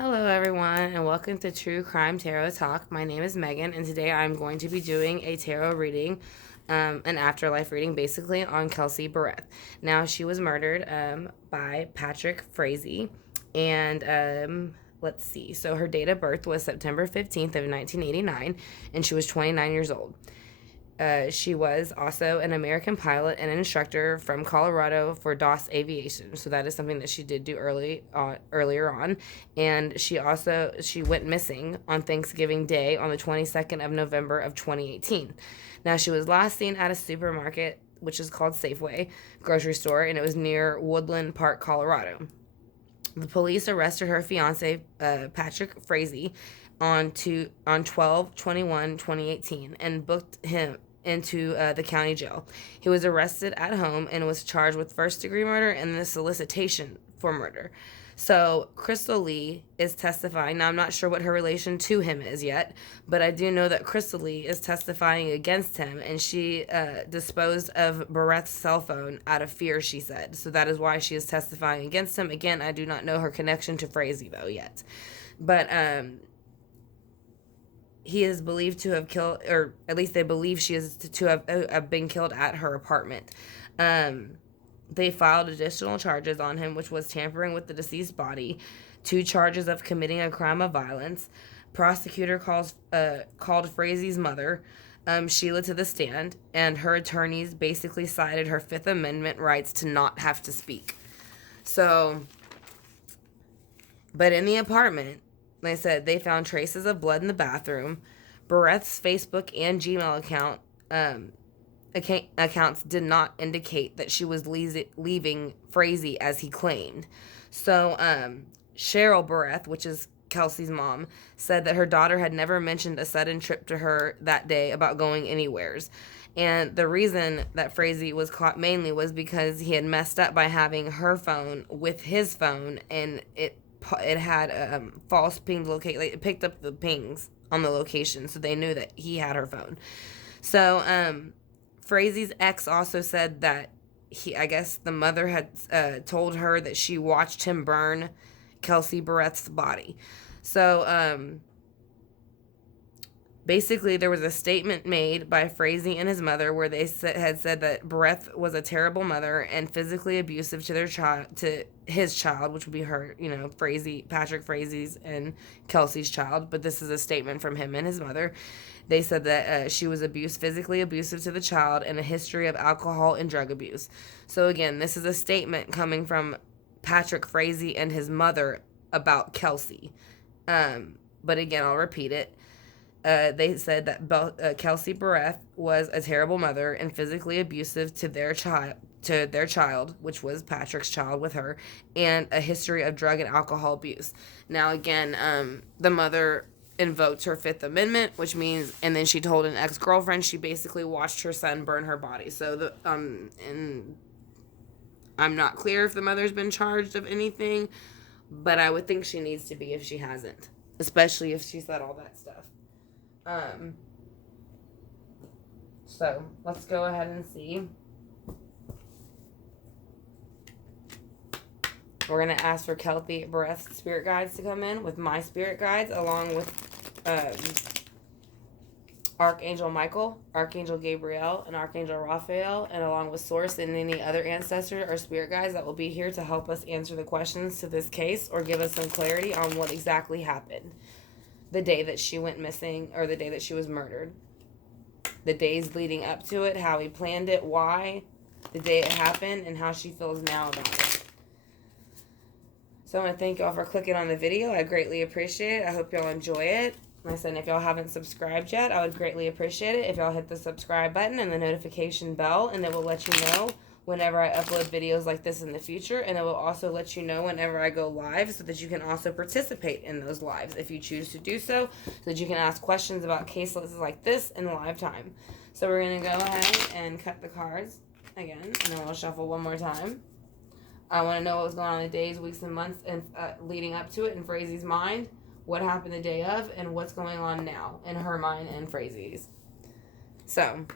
Hello, everyone, and welcome to True Crime Tarot Talk. My name is Megan, and today I'm going to be doing a tarot reading, an afterlife reading, basically, on Kelsey Berreth. Now, she was murdered by Patrick Frazee, and let's see. So, her date of birth was September 15th of 1989, and she was 29 years old. She was also an American pilot and an instructor from Colorado for DOS Aviation. So that is something that she did do earlier on. And she went missing on Thanksgiving Day on the 22nd of November of 2018. Now, she was last seen at a supermarket, which is called Safeway grocery store, and it was near Woodland Park, Colorado. The police arrested her fiance, Patrick Frazee, on 12/21/2018 and booked him into the county jail. He was arrested at home and was charged with first-degree murder and the solicitation for murder. So Crystal Lee is testifying. Now, I'm not sure what her relation to him is yet, but I do know that Crystal Lee is testifying against him, and she disposed of Berreth's cell phone out of fear, she said. So that is why she is testifying against him. Again, I do not know her connection to Frazee, though, yet. But he is believed to have killed, or at least they believe she is to have been killed at her apartment. They filed additional charges on him, which was tampering with the deceased body, 2 charges of committing a crime of violence. Prosecutor called Frazee's mother, Sheila, to the stand, and her attorneys basically cited her Fifth Amendment rights to not have to speak. So, but in the apartment, like I said, they found traces of blood in the bathroom. Berreth's Facebook and Gmail accounts did not indicate that she was leaving Frazee as he claimed. So Cheryl Berreth, which is Kelsey's mom, said that her daughter had never mentioned a sudden trip to her that day about going anywheres. And the reason that Frazee was caught mainly was because he had messed up by having her phone with his phone, and it had false ping locate. Like, it picked up the pings on the location, so they knew that he had her phone. So Frazee's ex also said that I guess the mother had told her that she watched him burn Kelsey Berreth's body. So basically, there was a statement made by Frazee and his mother where they had said that Berreth was a terrible mother and physically abusive to his child, which would be her, Patrick Frazee's and Kelsey's child. But this is a statement from him and his mother. They said that she was physically abusive to the child, and a history of alcohol and drug abuse. So again, this is a statement coming from Patrick Frazee and his mother about Kelsey. But again, I'll repeat it. They said that Kelsey Berreth was a terrible mother and physically abusive to their child, which was Patrick's child with her, and a history of drug and alcohol abuse. Now, again, the mother invoked her Fifth Amendment, which means, and then she told an ex-girlfriend she basically watched her son burn her body. So and I'm not clear if the mother's been charged of anything, but I would think she needs to be if she hasn't, especially if she said all that stuff. So let's go ahead and see. We're going to ask for Kelsey Berreth's spirit guides to come in with my spirit guides, along with Archangel Michael, Archangel Gabriel, and Archangel Raphael, and along with Source and any other ancestor or spirit guides that will be here to help us answer the questions to this case or give us some clarity on what exactly happened the day that she went missing, or the day that she was murdered. The days leading up to it, how he planned it, why, the day it happened, and how she feels now about it. So I want to thank y'all for clicking on the video. I greatly appreciate it. I hope y'all enjoy it. Like I said, if y'all haven't subscribed yet, I would greatly appreciate it if y'all hit the subscribe button and the notification bell, and it will let you know whenever I upload videos like this in the future, and it will also let you know whenever I go live, so that you can also participate in those lives if you choose to do so that you can ask questions about cases like this in live time. So we're going to go ahead and cut the cards again, and then we'll shuffle one more time. I want to know what was going on in the days, weeks, and months and leading up to it in Frazee's mind, what happened the day of, and what's going on now in her mind and Frazee's. So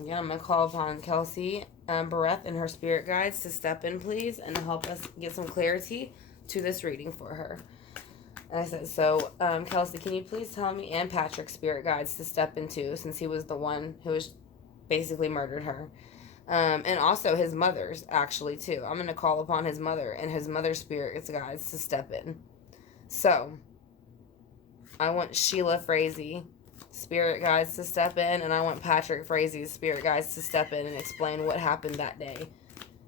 again, I'm going to call upon Kelsey Berreth and her spirit guides to step in, please, and help us get some clarity to this reading for her. And I said, so, Kelsey, can you please tell me and Patrick's spirit guides to step into, since he was the one who was basically murdered her. And also his mother's, actually, too. I'm going to call upon his mother and his mother's spirit guides to step in. So, I want Sheila Frazee spirit guides to step in, and I want Patrick Frazee's spirit guides to step in and explain what happened that day.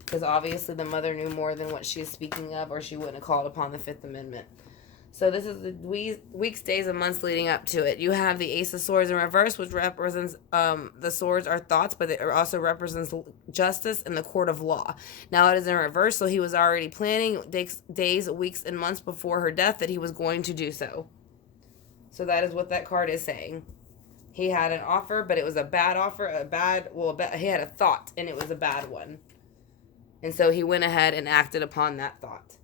Because obviously the mother knew more than what she is speaking of, or she wouldn't have called upon the Fifth Amendment. So this is the weeks, days, and months leading up to it. You have the Ace of Swords in reverse, which represents the swords are thoughts, but it also represents justice and the court of law. Now it is in reverse, so he was already planning days, weeks, and months before her death that he was going to do so. So that is what that card is saying. He had an offer, but it was a bad offer, he had a thought, and it was a bad one. And so he went ahead and acted upon that thought.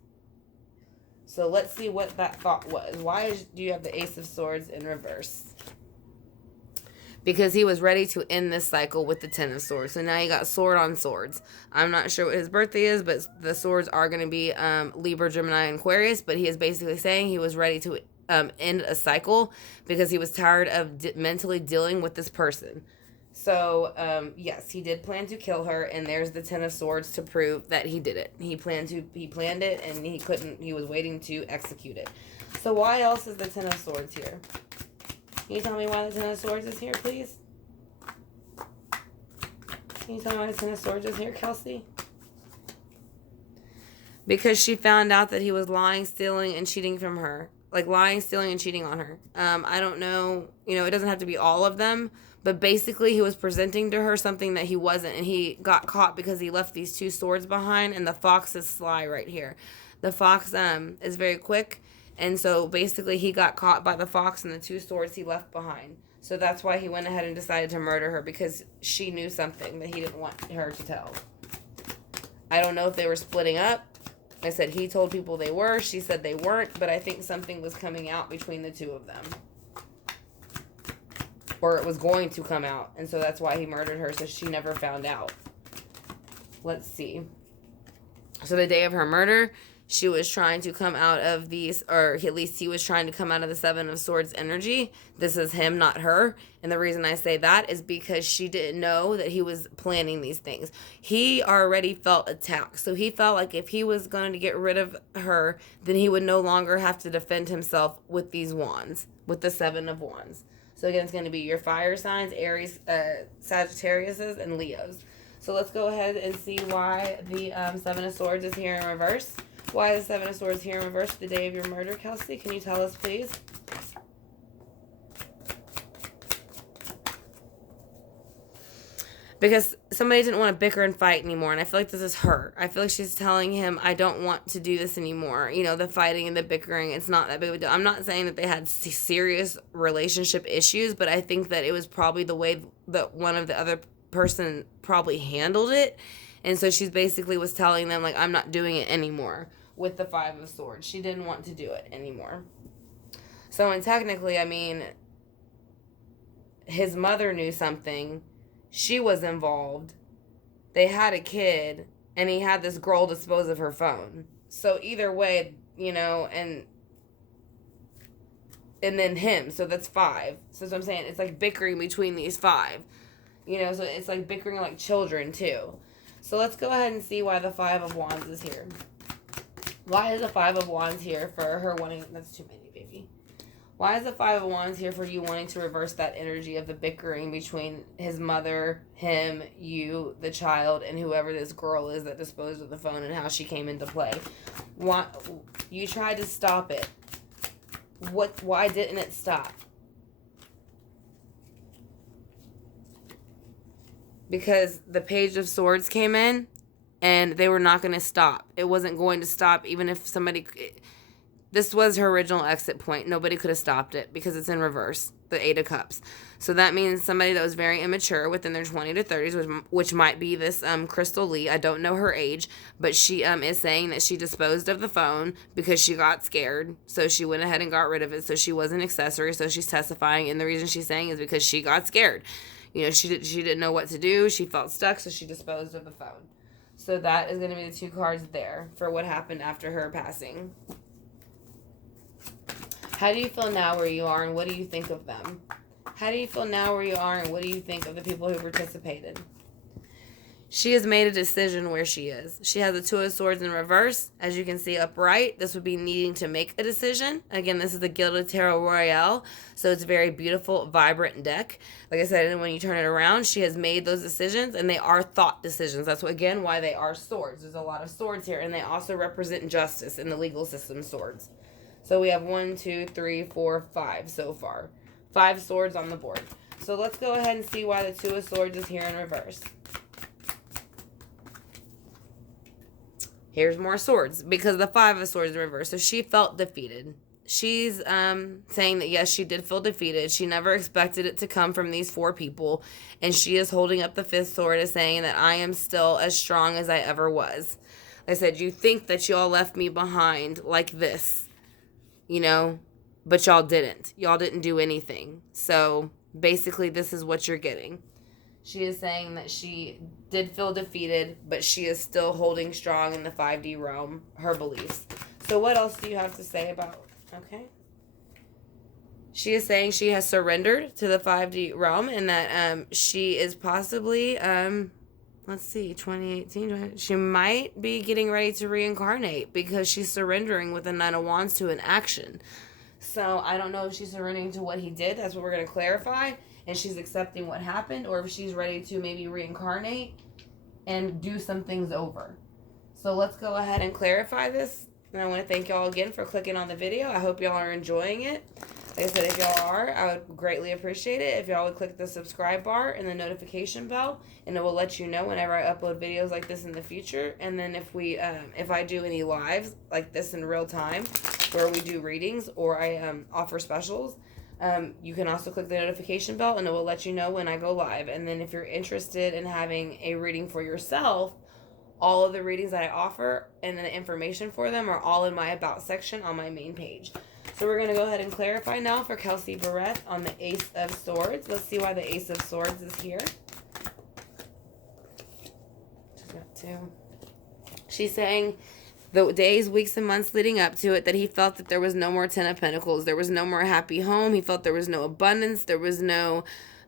So let's see what that thought was. Why do you have the Ace of Swords in reverse? Because he was ready to end this cycle with the Ten of Swords. So now you got sword on swords. I'm not sure what his birthday is, but the swords are going to be Libra, Gemini, and Aquarius. But he is basically saying he was ready to end a cycle because he was tired of mentally dealing with this person. So, yes, he did plan to kill her, and there's the Ten of Swords to prove that he did it. He planned it, and he was waiting to execute it. So why else is the Ten of Swords here? Can you tell me why the Ten of Swords is here, please? Can you tell me why the Ten of Swords is here, Kelsey? Because she found out that he was lying, stealing, and cheating from her. Like, lying, stealing, and cheating on her. I don't know. It doesn't have to be all of them. But basically, he was presenting to her something that he wasn't. And he got caught because he left these two swords behind. And the fox is sly right here. The fox is very quick. And so, basically, he got caught by the fox and the two swords he left behind. So, that's why he went ahead and decided to murder her. Because she knew something that he didn't want her to tell. I don't know if they were splitting up. I said he told people they were. She said they weren't. But I think something was coming out between the two of them. Or it was going to come out. And so that's why he murdered her. So she never found out. Let's see. So the day of her murder, she was trying to come out of these, or at least he was trying to come out of the Seven of Swords energy. This is him, not her. And the reason I say that is because she didn't know that he was planning these things. He already felt attacked. So he felt like if he was going to get rid of her, then he would no longer have to defend himself with these wands, with the Seven of Wands. So again, it's going to be your fire signs, Aries, Sagittariuses, and Leos. So let's go ahead and see why the Seven of Swords is here in reverse. Why is the Seven of Swords here in reverse the day of your murder, Kelsey? Can you tell us, please? Because somebody didn't want to bicker and fight anymore. And I feel like this is her. I feel like she's telling him, I don't want to do this anymore. The fighting and the bickering, it's not that big of a deal. I'm not saying that they had serious relationship issues, but I think that it was probably the way that one of the other person probably handled it. And so she's basically was telling them, like, I'm not doing it anymore with the Five of Swords. She didn't want to do it anymore. So, and technically, his mother knew something. She was involved. They had a kid, and he had this girl dispose of her phone. So either way, and then him. So that's 5. So that's what I'm saying. It's like bickering between these 5. So it's like bickering like children too. So let's go ahead and see why the Five of Wands is here. Why is the Five of Wands here for her wanting... That's too many, baby. Why is the Five of Wands here for you wanting to reverse that energy of the bickering between his mother, him, you, the child, and whoever this girl is that disposed of the phone and how she came into play? You tried to stop it. Why didn't it stop? Because the Page of Swords came in and they were not going to stop. It wasn't going to stop even if somebody... This was her original exit point. Nobody could have stopped it because it's in reverse, the Eight of Cups. So that means somebody that was very immature within their 20 to 30s, which might be this Crystal Lee. I don't know her age, but she is saying that she disposed of the phone because she got scared. So she went ahead and got rid of it. So she was an accessory. So she's testifying. And the reason she's saying is because she got scared. She didn't know what to do. She felt stuck, so she disposed of the phone. So that is going to be the 2 cards there for what happened after her passing. How do you feel now where you are, and what do you think of them? How do you feel now where you are, and what do you think of the people who participated? She has made a decision where she is. She has the 2 of Swords in reverse. As you can see upright, this would be needing to make a decision. Again, this is the Gilded Tarot Royale, so it's a very beautiful, vibrant deck. Like I said, and when you turn it around, she has made those decisions, and they are thought decisions. That's, again, why they are swords. There's a lot of swords here, and they also represent justice in the legal system swords. So we have 1, 2, 3, 4, 5 so far. 5 swords on the board. So let's go ahead and see why the 2 of Swords is here in reverse. Here's more swords, because the 5 of Swords in reverse. So she felt defeated. She's saying that, yes, she did feel defeated. She never expected it to come from these 4 people. And she is holding up the 5th sword as saying that I am still as strong as I ever was. Like I said, you think that y'all left me behind like this, but y'all didn't. Y'all didn't do anything. So basically, this is what you're getting. She is saying that she did feel defeated, but she is still holding strong in the 5D realm, her beliefs. So what else do you have to say about, okay? She is saying she has surrendered to the 5D realm, and that she is possibly, let's see, 2018, she might be getting ready to reincarnate because she's surrendering with the 9 of Wands to an action. So I don't know if she's surrendering to what he did. That's what we're going to clarify. And she's accepting what happened, or if she's ready to maybe reincarnate and do some things over. So let's go ahead and clarify this. And I want to thank y'all again for clicking on the video. I hope y'all are enjoying it. Like I said, if y'all are, I would greatly appreciate it if y'all would click the subscribe bar and the notification bell, and it will let you know whenever I upload videos like this in the future. And then if I do any lives like this in real time, where we do readings or I offer specials, you can also click the notification bell, and it will let you know when I go live. And then if you're interested in having a reading for yourself, all of the readings that I offer and the information for them are all in my About section on my main page. So we're going to go ahead and clarify now for Kelsey Berreth on the Ace of Swords. Let's see why the Ace of Swords is here. She's got 2. She's saying the days, weeks, and months leading up to it, that he felt that there was no more 10 of Pentacles. There was no more happy home. He felt there was no abundance. There was no,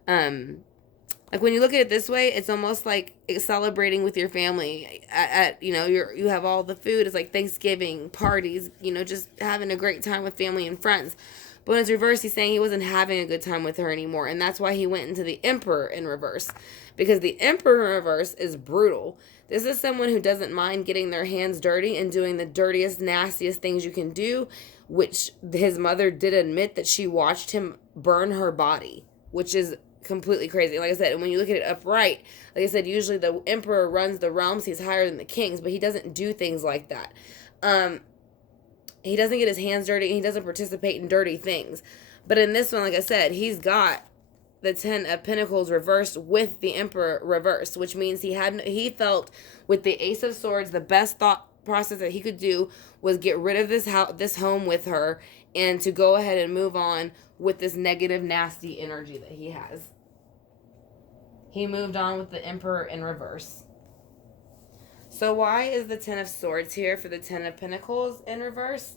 like when you look at it this way, it's almost like celebrating with your family at you have all the food. It's like Thanksgiving parties, just having a great time with family and friends. But when it's reversed, he's saying he wasn't having a good time with her anymore. And that's why he went into the Emperor in reverse, because the Emperor in reverse is brutal. This is someone who doesn't mind getting their hands dirty and doing the dirtiest, nastiest things you can do, which his mother did admit that she watched him burn her body, which is completely crazy. Like I said, when you look at it upright, like I said, usually the Emperor runs the realms. He's higher than the kings, but he doesn't do things like that. He doesn't get his hands dirty, and he doesn't participate in dirty things. But in this one, like I said, he's got the 10 of Pentacles reversed with the Emperor reversed, which means he felt with the Ace of Swords, the best thought process that he could do was get rid of this home with her, and to go ahead and move on with this negative, nasty energy that he has. He moved on with the Emperor in reverse. So why is the 10 of Swords here for the 10 of Pentacles in reverse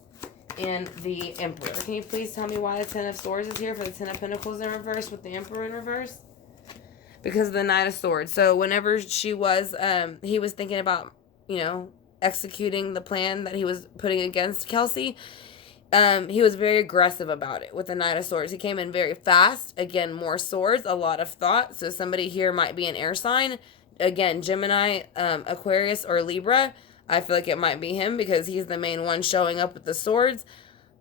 and the Emperor? Can you please tell me why the 10 of Swords is here for the 10 of Pentacles in reverse with the Emperor in reverse? Because of the Knight of Swords. So whenever he was thinking about, executing the plan that he was putting against Kelsey, he was very aggressive about it with the Knight of Swords. He came in very fast. Again, more swords, a lot of thought. So somebody here might be an air sign. Again, Gemini, Aquarius, or Libra. I feel like it might be him because he's the main one showing up with the swords.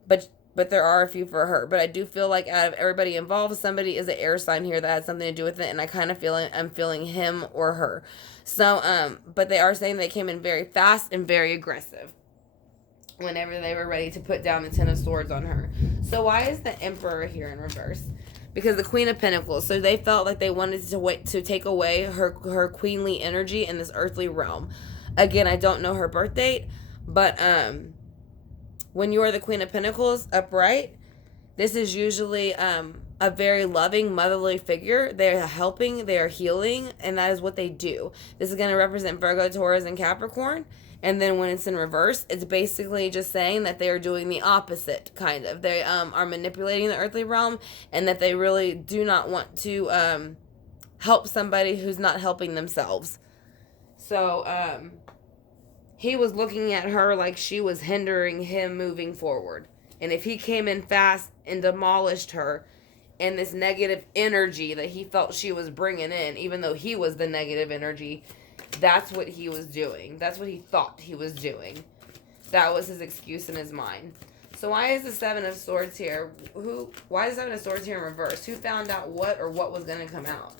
But there are a few for her. But I do feel like out of everybody involved, somebody is an air sign here that has something to do with it. And I kind of I'm feeling him or her. So, but they are saying they came in very fast and very aggressive whenever they were ready to put down the 10 of Swords on her. So why is the Emperor here in reverse? Because the Queen of Pentacles. So they felt like they wanted to take away her queenly energy in this earthly realm. Again, I don't know her birth date, but when you are the Queen of Pentacles upright, this is usually a very loving motherly figure. They are helping, they are healing, and that is what they do. This is going to represent Virgo, Taurus, and Capricorn. And then when it's in reverse, it's basically just saying that they are doing the opposite, kind of. They are manipulating the earthly realm, and that they really do not want to help somebody who's not helping themselves. So he was looking at her like she was hindering him moving forward. And if he came in fast and demolished her, and this negative energy that he felt she was bringing in, even though he was the negative energy, that's what he was doing. That's what he thought he was doing. That was his excuse in his mind. So why is the Seven of Swords here? Why is the Seven of Swords here in reverse? Who found out what was going to come out?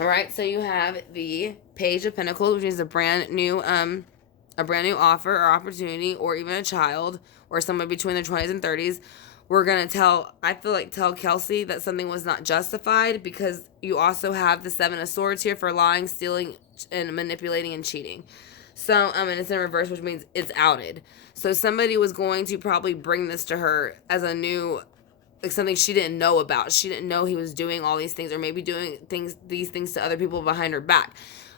All right, so you have the Page of Pentacles, which is a brand new offer or opportunity, or even a child, or someone between their 20s and 30s. We're going to tell Kelsey that something was not justified, because you also have the Seven of Swords here for lying, stealing, and manipulating and cheating. So, and it's in reverse, which means it's outed. So somebody was going to probably bring this to her as a new, like something she didn't know about. She didn't know he was doing all these things, or maybe doing these things to other people behind her back.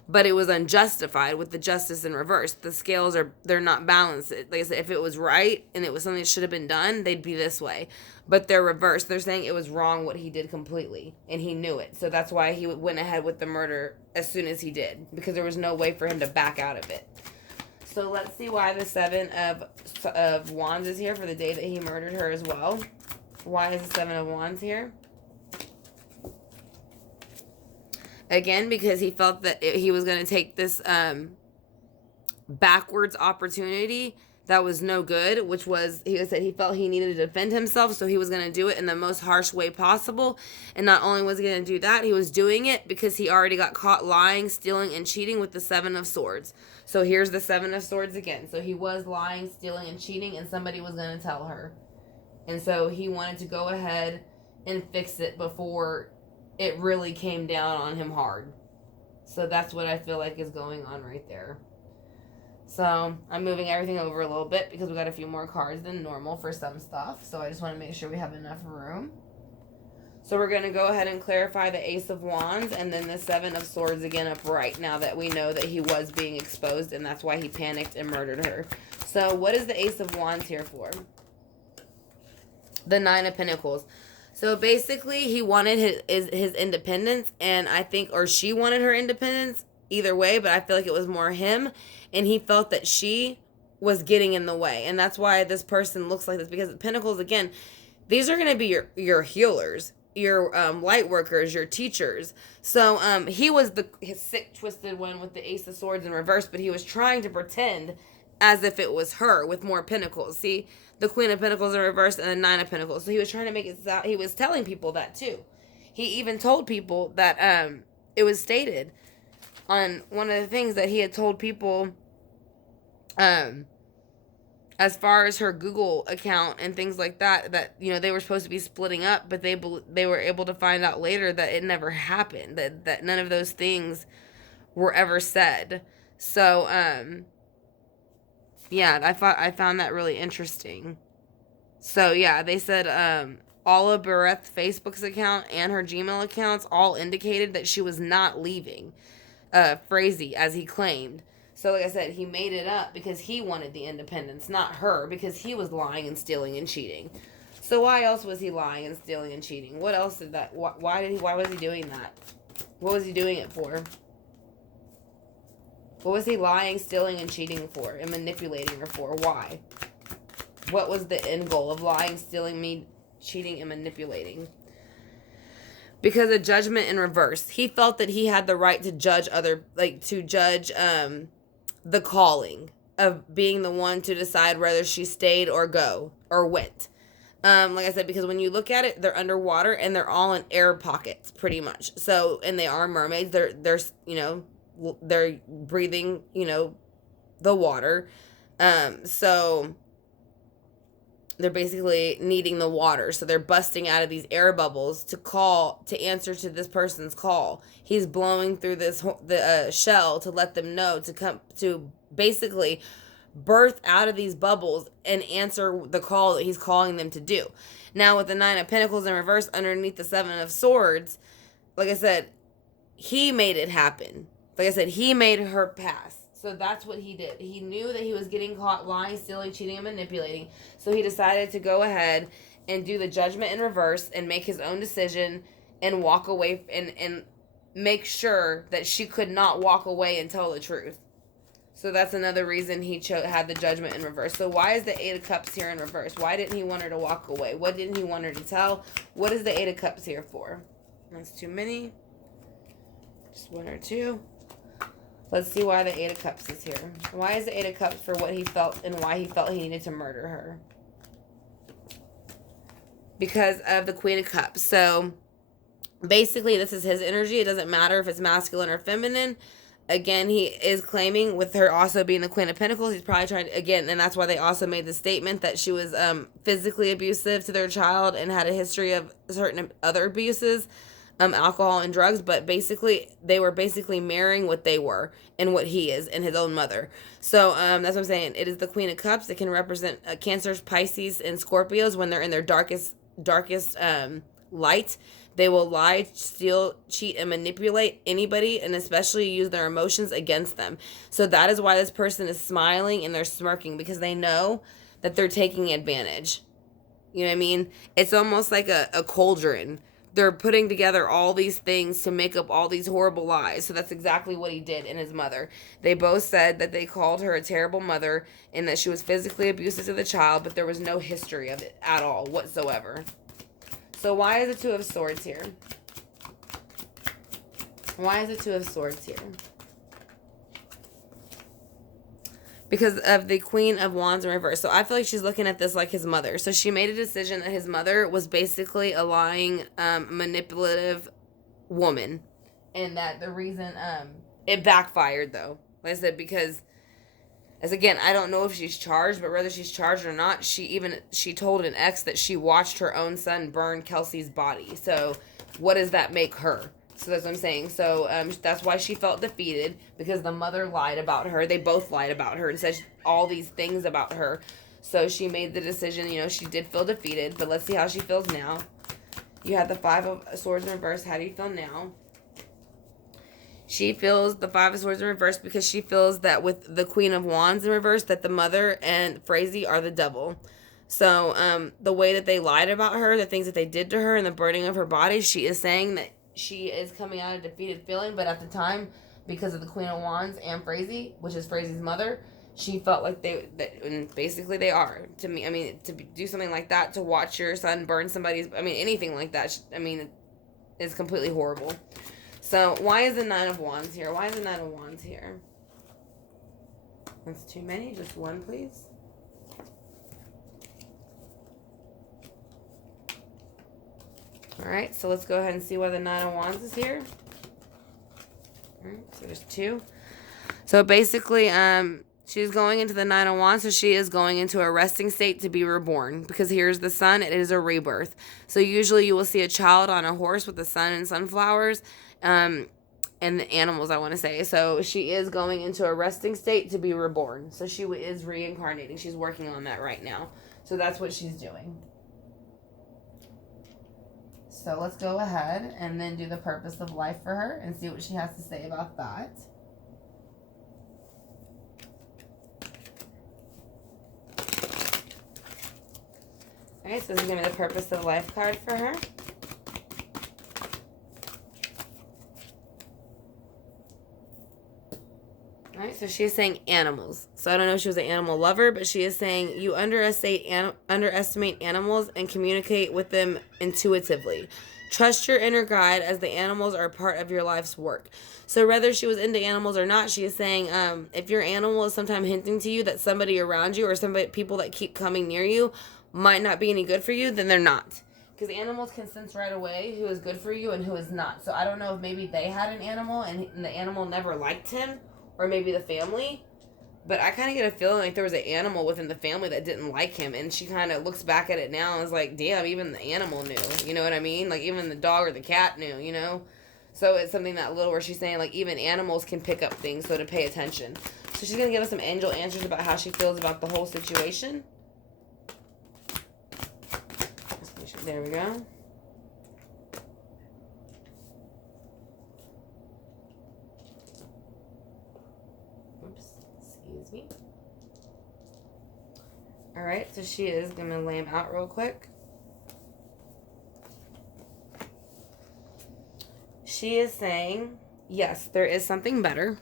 But it was unjustified with the justice in reverse. The scales they're not balanced. Like I said, if it was right and it was something that should have been done, they'd be this way. But they're reversed. They're saying it was wrong what he did completely, and he knew it. So that's why he went ahead with the murder as soon as he did, because there was no way for him to back out of it. So let's see why the Seven of Wands is here for the day that he murdered her as well. Why is the Seven of Wands here? Again, because he felt that he was going to take this backwards opportunity that was no good, which was, he said he felt he needed to defend himself, so he was going to do it in the most harsh way possible. And not only was he going to do that, he was doing it because he already got caught lying, stealing, and cheating with the Seven of Swords. So here's the Seven of Swords again. So he was lying, stealing, and cheating, and somebody was going to tell her. And so he wanted to go ahead and fix it before it really came down on him hard. So that's what I feel like is going on right there. So I'm moving everything over a little bit because we got a few more cards than normal for some stuff. So I just want to make sure we have enough room. So we're going to go ahead and clarify the Ace of Wands and then the Seven of Swords again upright, now that we know that he was being exposed and that's why he panicked and murdered her. So what is the Ace of Wands here for? The Nine of Pentacles. So basically, he wanted his independence, and I think, or she wanted her independence, either way, but I feel like it was more him, and he felt that she was getting in the way, and that's why this person looks like this, because the Pentacles, again, these are going to be your healers, your light workers, your teachers. So he was his sick, twisted one with the Ace of Swords in reverse, but he was trying to pretend as if it was her with more pentacles. See? The Queen of Pentacles in reverse and the Nine of Pentacles. So he was trying to make it sound, he was telling people that too. He even told people that it was stated on one of the things that he had told people as far as her Google account and things like that, that, you know, they were supposed to be splitting up, but they were able to find out later that it never happened, that none of those things were ever said. So yeah, I found that really interesting. So, yeah, they said all of Berreth's Facebook's account and her Gmail accounts all indicated that she was not leaving Frazee, as he claimed. So, like I said, he made it up because he wanted the independence, not her, because he was lying and stealing and cheating. So, why else was he lying and stealing and cheating? What else did that... Why was he doing that? What was he doing it for? What was he lying, stealing, and cheating for? And manipulating her for? Why? What was the end goal of lying, stealing, cheating, and manipulating? Because of judgment in reverse. He felt that he had the right to judge the calling of being the one to decide whether she stayed or went. Like I said, because when you look at it, they're underwater and they're all in air pockets, pretty much. So, and they are mermaids. They're you know, they're breathing, you know, the water. So they're basically needing the water. So they're busting out of these air bubbles to answer to this person's call. He's blowing through the shell to let them know to come to basically birth out of these bubbles and answer the call that he's calling them to do. Now, with the 9 of Pentacles in reverse underneath the 7 of Swords, like I said, he made it happen. Like I said, he made her pass. So that's what he did. He knew that he was getting caught lying, stealing, cheating, and manipulating. So he decided to go ahead and do the Judgment in reverse and make his own decision and walk away and make sure that she could not walk away and tell the truth. So that's another reason he had the Judgment in reverse. So why is the 8 of Cups here in reverse? Why didn't he want her to walk away? What didn't he want her to tell? What is the 8 of Cups here for? That's too many. Just 1 or 2. Let's see why the 8 of Cups is here. Why is the 8 of Cups for what he felt and why he felt he needed to murder her? Because of the Queen of Cups. So basically, this is his energy. It doesn't matter if it's masculine or feminine. Again, he is claiming with her also being the Queen of Pentacles, he's probably trying to, again, and that's why they also made the statement that she was physically abusive to their child and had a history of certain other abuses, alcohol and drugs, but basically, they were basically marrying what they were and what he is and his own mother. So, that's what I'm saying. It is the Queen of Cups. It can represent Cancers, Pisces, and Scorpios when they're in their darkest light. They will lie, steal, cheat, and manipulate anybody, and especially use their emotions against them. So that is why this person is smiling and they're smirking, because they know that they're taking advantage. You know what I mean? It's almost like a cauldron. They're putting together all these things to make up all these horrible lies. So that's exactly what he did and his mother. They both said that they called her a terrible mother and that she was physically abusive to the child, but there was no history of it at all whatsoever. So why is the 2 of Swords here? Why is the 2 of Swords here? Because of the Queen of Wands in reverse. So I feel like she's looking at this like his mother. So she made a decision that his mother was basically a lying, manipulative woman. And that the reason it backfired, though. Like I said, because, as again, I don't know if she's charged, but whether she's charged or not, she told an ex that she watched her own son burn Kelsey's body. So what does that make her? So that's what I'm saying. So that's why she felt defeated, because the mother lied about her. They both lied about her and said all these things about her. So she made the decision, she did feel defeated, but let's see how she feels now. You have the 5 of Swords in reverse. How do you feel now? She feels the 5 of Swords in reverse because she feels that with the Queen of Wands in reverse, that the mother and Frazee are the devil. So the way that they lied about her, the things that they did to her, and the burning of her body, she is saying that she is coming out of defeated feeling, but at the time, because of the Queen of Wands and Frazee, which is Frazee's mother, she felt like and basically they are. To me, I mean, to do something like that, to watch your son burn somebody's, anything like that, is completely horrible. So, why is the 9 of Wands here? Why is the 9 of Wands here? That's too many. Just 1, please. Alright, so let's go ahead and see why the 9 of Wands is here. Alright, so there's 2. So, basically, she's going into the 9 of Wands, so she is going into a resting state to be reborn. Because here's the sun, it is a rebirth. So, usually you will see a child on a horse with the sun and sunflowers. And the animals, I want to say. So she is going into a resting state to be reborn. So she is reincarnating. She's working on that right now. So that's what she's doing. So let's go ahead and then do the purpose of life for her and see what she has to say about that. Alright, so this is going to be the purpose of life card for her. Alright, so she is saying animals. So I don't know if she was an animal lover, but she is saying you underestimate animals and communicate with them intuitively. Trust your inner guide, as the animals are part of your life's work. So whether she was into animals or not, she is saying if your animal is sometimes hinting to you that somebody around you or people that keep coming near you might not be any good for you, then they're not. Because animals can sense right away who is good for you and who is not. So I don't know if maybe they had an animal and the animal never liked him. Or maybe the family. But I kind of get a feeling like there was an animal within the family that didn't like him. And she kind of looks back at it now and is like, damn, even the animal knew. You know what I mean? Like, even the dog or the cat knew, So it's something that little where she's saying, like, even animals can pick up things, so to pay attention. So she's going to give us some angel answers about how she feels about the whole situation. There we go. Oops. Excuse me. Alright, so she is going to lay them out real quick. She is saying, yes, there is something better.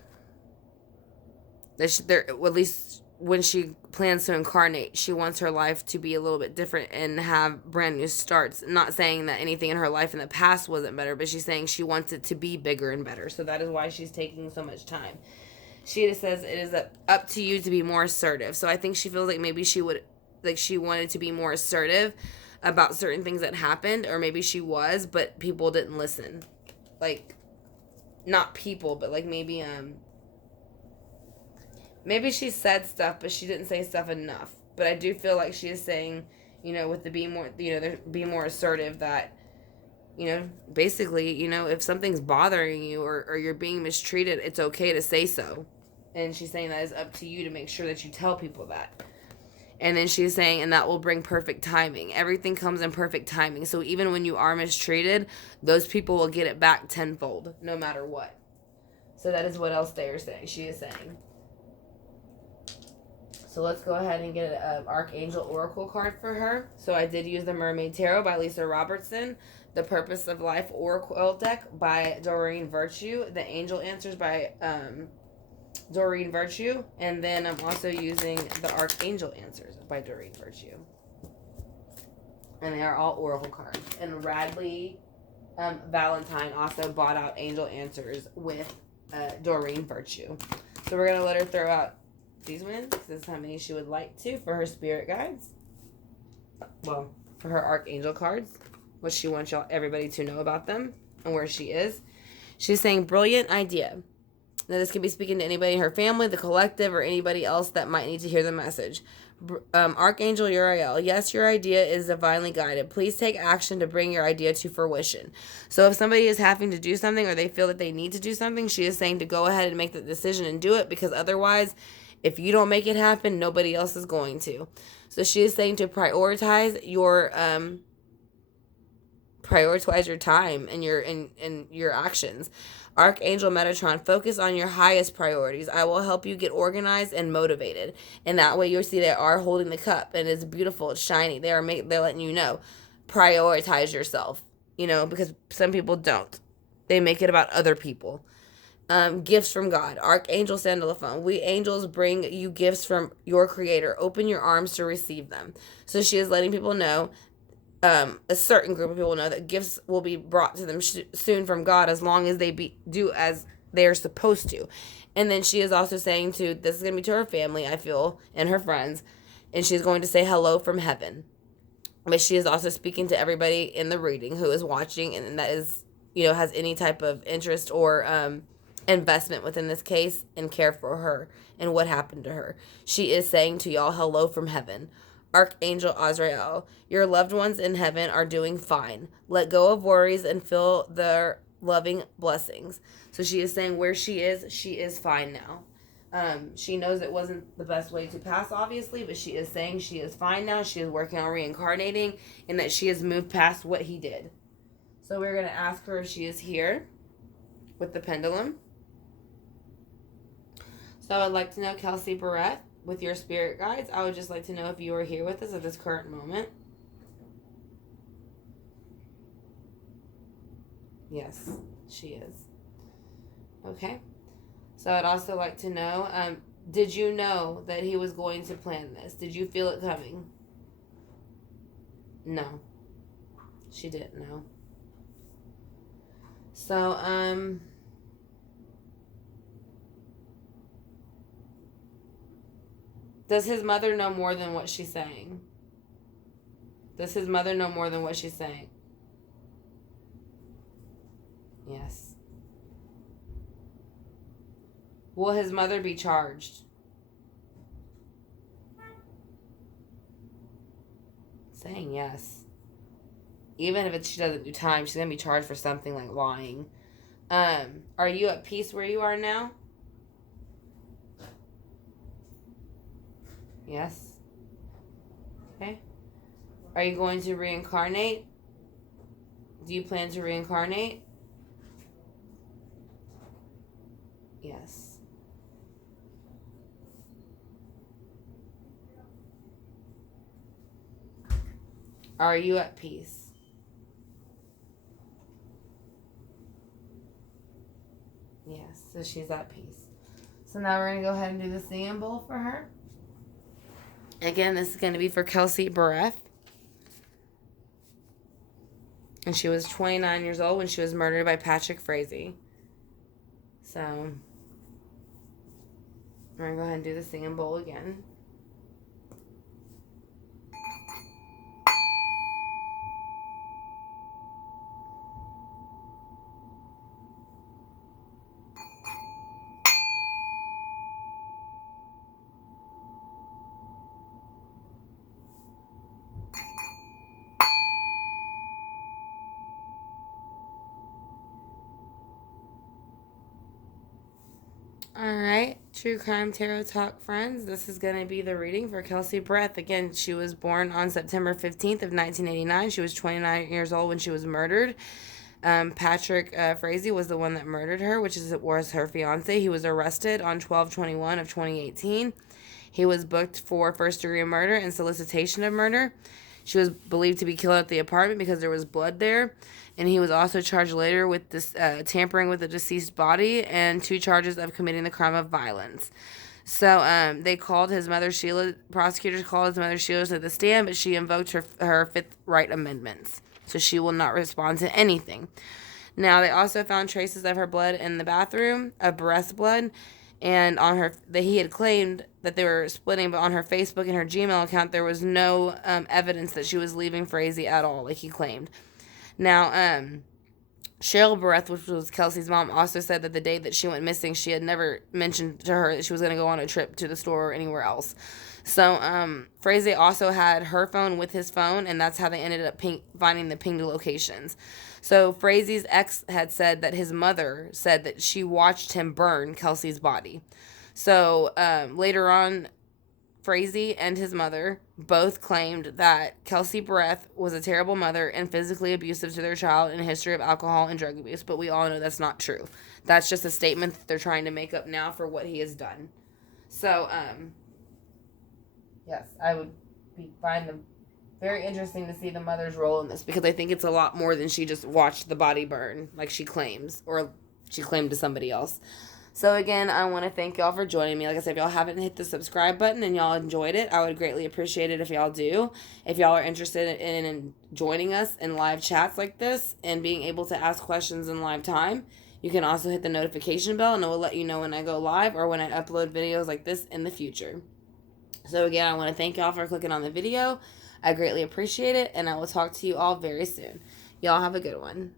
There, at least when she plans to incarnate, she wants her life to be a little bit different and have brand new starts. Not saying that anything in her life in the past wasn't better, but she's saying she wants it to be bigger and better. So that is why she's taking so much time. She just says it is up to you to be more assertive. So I think she feels like maybe she wanted to be more assertive about certain things that happened, or maybe she was, but people didn't listen. Like, not people, but like maybe she said stuff, but she didn't say stuff enough. But I do feel like she is saying, with the be more assertive, that, basically, if something's bothering you or you're being mistreated, it's okay to say so. And she's saying that it's up to you to make sure that you tell people that. And then she's saying, and that will bring perfect timing. Everything comes in perfect timing. So even when you are mistreated, those people will get it back tenfold, no matter what. So that is what else they are saying. She is saying. So let's go ahead and get an Archangel Oracle card for her. So I did use the Mermaid Tarot by Lisa Robertson, the Purpose of Life Oracle deck by Doreen Virtue, the Angel Answers by Doreen Virtue, and then I'm also using the Archangel Answers by Doreen Virtue. And they are all Oracle cards. And Radley Valentine also bought out Angel Answers with Doreen Virtue. So we're going to let her throw out these ones. This is how many she would like to for her spirit guides. Well, for her Archangel cards, what she wants everybody to know about them and where she is. She's saying, brilliant idea. Now, this can be speaking to anybody in her family, the collective, or anybody else that might need to hear the message. Archangel Uriel, yes, your idea is divinely guided. Please take action to bring your idea to fruition. So if somebody is having to do something or they feel that they need to do something, she is saying to go ahead and make the decision and do it, because otherwise, if you don't make it happen, nobody else is going to. So she is saying to prioritize your time and your actions. Archangel Metatron, focus on your highest priorities. I will help you get organized and motivated. And that way you'll see they are holding the cup, and it's beautiful, it's shiny. They're letting you know, prioritize yourself, because some people don't. They make it about other people. Gifts from God. Archangel Sandalophone. We angels bring you gifts from your creator. Open your arms to receive them. So she is letting people know, a certain group of people know, that gifts will be brought to them soon from God, as long as they do as they're supposed to. And then she is also saying this is going to be to her family, I feel, and her friends, and she's going to say hello from heaven. But she is also speaking to everybody in the reading who is watching and that is, has any type of interest or investment within this case and care for her and what happened to her. She is saying to y'all, hello from heaven. Archangel Azrael, your loved ones in heaven are doing fine. Let go of worries and feel their loving blessings. So she is saying where she is fine now. She knows it wasn't the best way to pass, obviously, but she is saying she is fine now. She is working on reincarnating and that she has moved past what he did. So we're going to ask her if she is here with the pendulum. So I'd like to know, Kelsey Berreth, with your spirit guides, I would just like to know if you are here with us at this current moment. Yes, she is. Okay. So I'd also like to know, did you know that he was going to plan this? Did you feel it coming? No. She didn't know. So, does his mother know more than what she's saying? Does his mother know more than what she's saying? Yes. Will his mother be charged? Saying yes. Even if she doesn't do time, she's going to be charged for something like lying. Are you at peace where you are now? Yes. Okay. Are you going to reincarnate? Do you plan to reincarnate? Yes. Are you at peace? Yes, so she's at peace. So now we're going to go ahead and do the singing bowl for her. Again, this is going to be for Kelsey Berreth. And she was 29 years old when she was murdered by Patrick Frazee. So, we're going to go ahead and do the singing bowl again. Alright, True Crime Tarot Talk friends, this is going to be the reading for Kelsey Berreth. Again, she was born on September 15th of 1989. She was 29 years old when she was murdered. Patrick Frazee was the one that murdered her, was her fiance. He was arrested on 12/21 of 2018. He was booked for first-degree murder and solicitation of murder. She was believed to be killed at the apartment because there was blood there. And he was also charged later with this tampering with the deceased body and 2 charges of committing the crime of violence. So they called his mother, Sheila, prosecutors called his mother, Sheila, to the stand, but she invoked her Fifth Right amendments. So she will not respond to anything. Now, they also found traces of her blood in the bathroom, of Berreth's blood, and on her, that he had claimed that they were splitting, but on her Facebook and her Gmail account, there was no evidence that she was leaving Frazee at all, like he claimed. Now, Cheryl Berreth, which was Kelsey's mom, also said that the day that she went missing, she had never mentioned to her that she was going to go on a trip to the store or anywhere else. So, Frazee also had her phone with his phone, and that's how they ended up finding the pinged locations. So, Frazee's ex had said that his mother said that she watched him burn Kelsey's body. So, later on, Frazee and his mother both claimed that Kelsey Berreth was a terrible mother and physically abusive to their child and a history of alcohol and drug abuse. But we all know that's not true. That's just a statement that they're trying to make up now for what he has done. So, yes, I would find them very interesting to see the mother's role in this, because I think it's a lot more than she just watched the body burn, like she claims, or she claimed to somebody else. So again, I want to thank y'all for joining me. Like I said, if y'all haven't hit the subscribe button and y'all enjoyed it, I would greatly appreciate it if y'all do. If y'all are interested in joining us in live chats like this and being able to ask questions in live time, you can also hit the notification bell, and it will let you know when I go live or when I upload videos like this in the future. So again, I want to thank y'all for clicking on the video. I greatly appreciate it, and I will talk to you all very soon. Y'all have a good one.